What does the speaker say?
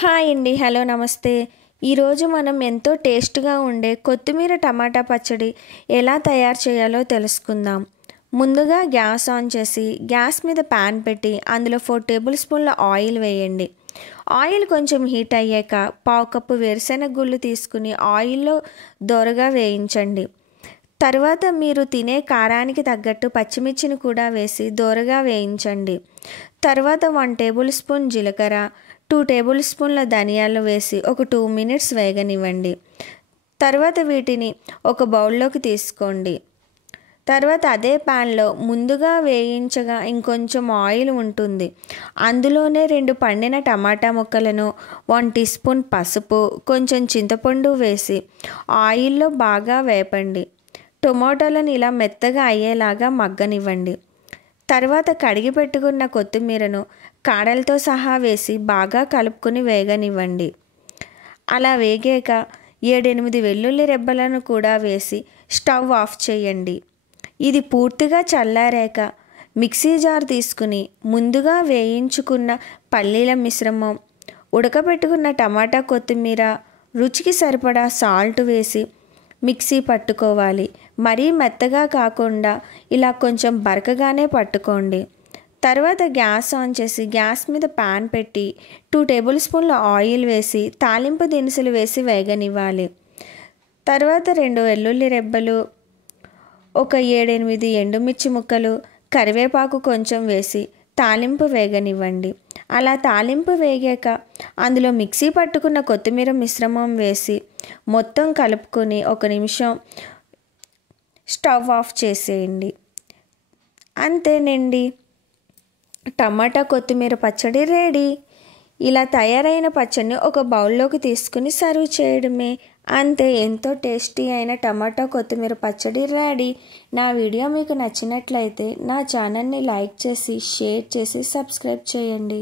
Hi అండి, hello నమస్తే. ఈరోజు మనం ఎంతో టేస్ట్గా ఉండే కొత్తిమీర టమాటా పచ్చడి ఎలా తయారు చేయాలో తెలుసుకుందాం. ముందుగా గ్యాస్ ఆన్ చేసి గ్యాస్ మీద ప్యాన్ పెట్టి అందులో 4 టేబుల్ స్పూన్ల ఆయిల్ వేయండి. ఆయిల్ కొంచెం హీట్ అయ్యాక 1/2 కప్పు వేరుశెనగ గుళ్ళు తీసుకుని ఆయిల్లో దోరగా వేయించండి. తర్వాత మీరు తినే కారానికి తగ్గట్టు పచ్చిమిర్చిని కూడా వేసి దోరగా వేయించండి. తర్వాత 1 టేబుల్ స్పూన్ జీలకర్ర, 2 టేబుల్ స్పూన్ల ధనియాలు వేసి ఒక 2 మినిట్స్ వేగనివ్వండి. తర్వాత వీటిని ఒక బౌల్లోకి తీసుకోండి. తర్వాత అదే ప్యాన్లో ముందుగా వేయించగా ఇంకొంచెం ఆయిల్ ఉంటుంది. అందులోనే 2 పండిన టమాటా ముక్కలను, 1 టీ స్పూన్ పసుపు, కొంచెం చింతపండు వేసి ఆయిల్లో బాగా వేపండి. టొమాటోలను ఇలా మెత్తగా అయ్యేలాగా మగ్గనివ్వండి. తర్వాత కడిగి పెట్టుకున్న కొత్తిమీరను కాడలతో సహా వేసి బాగా కలుపుకొని వేగనివ్వండి. అలా వేగాక 7-8 వెల్లుల్లి రెబ్బలను కూడా వేసి స్టవ్ ఆఫ్ చేయండి. ఇది పూర్తిగా చల్లారాక మిక్సీ జార్ తీసుకుని ముందుగా వేయించుకున్న పల్లీల మిశ్రమం, ఉడకబెట్టుకున్న టమాటా, కొత్తిమీర, రుచికి సరిపడా సాల్ట్ వేసి మిక్సీ పట్టుకోవాలి. మరీ మెత్తగా కాకుండా ఇలా కొంచెం బరకగానే పట్టుకోండి. తర్వాత గ్యాస్ ఆన్ చేసి గ్యాస్ మీద ప్యాన్ పెట్టి 2 టేబుల్ స్పూన్ల ఆయిల్ వేసి తాలింపు దినుసులు వేసి వేగనివ్వాలి. తర్వాత 2 వెల్లుల్లి రెబ్బలు, ఒక 7-8 ఎండుమిర్చి ముక్కలు, కరివేపాకు కొంచెం వేసి తాలింపు వేగనివ్వండి. అలా తాలింపు వేగాక అందులో మిక్సీ పట్టుకున్న కొత్తిమీర మిశ్రమం వేసి మొత్తం కలుపుకొని 1 నిమిషం స్టవ్ ఆఫ్ చేసేయండి. అంతేనండి, టమాటా కొత్తిమీర పచ్చడి రెడీ. ఇలా తయారైన పచ్చడిని ఒక బౌల్లోకి తీసుకుని సర్వ్ చేయడమే. అంతే, ఎంతో టేస్టీ అయిన టమాటా కొత్తిమీర పచ్చడి రెడీ. నా వీడియో మీకు నచ్చినట్లయితే నా ఛానల్ని లైక్ చేసి, షేర్ చేసి, సబ్స్క్రైబ్ చేయండి.